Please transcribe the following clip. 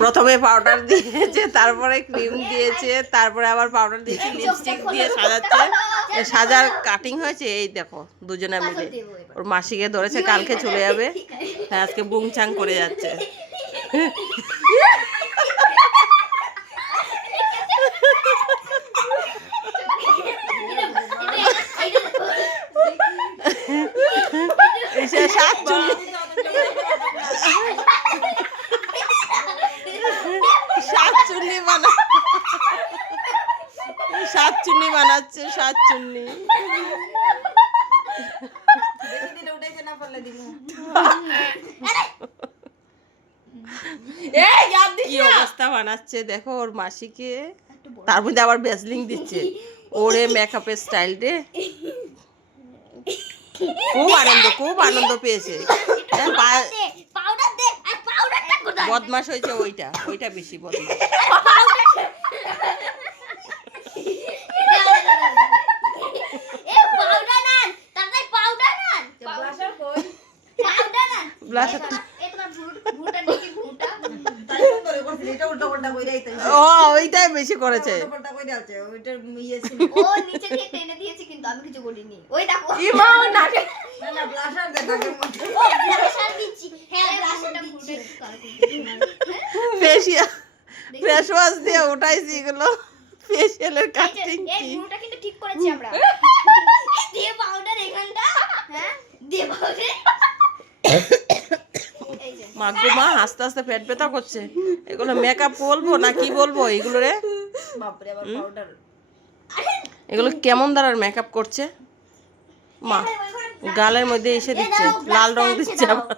প্রথমে পাউডার দিয়েছে, তারপরে ক্রিম দিয়েছে, তারপরে আবার পাউডার দিয়েছে, লিপস্টিক দিয়ে সাজাচ্ছে। সাজার কাটিং হয়েছে এই দেখো দুজনে মিলে। ওর মাসিকে ধরেছে, কালকে চলে যাবে। হ্যাঁ, আজকে বুংচাং করে যাচ্ছে। সাতচুন্নি বানাচ্ছে, সাতচুন্নি। কি অবস্থা বানাচ্ছে দেখো ওর মাসিকে। তার মধ্যে আবার ভ্যাসলিন দিচ্ছে। ওরে মেকআপের স্টাইল রে, খুব আনন্দ পেয়েছে। বদমাস হয়েছে ওইটা বেশি বদমাস। ওইটাই বেশি করেছে। ফেস ওয়াশ দিয়ে উঠাইছি এগুলো, ফেশিয়ালের কাটিং কি ঠিক করেছি আমরা। দিয়ে পাউডার এখানটা, হ্যাঁ দিয়ে পাউডার। মাগো মা আস্তে আস্তে পেট ব্যথা করছে। এগুলো মেকআপ বলবো না কি বলবো এগুলো রে? বাপরে, আবার পাউডার। এগুলো কেমন ধরনের মেকআপ করছে মা? গালের মধ্যে এসে দিচ্ছে, লাল রং দিচ্ছে আবার।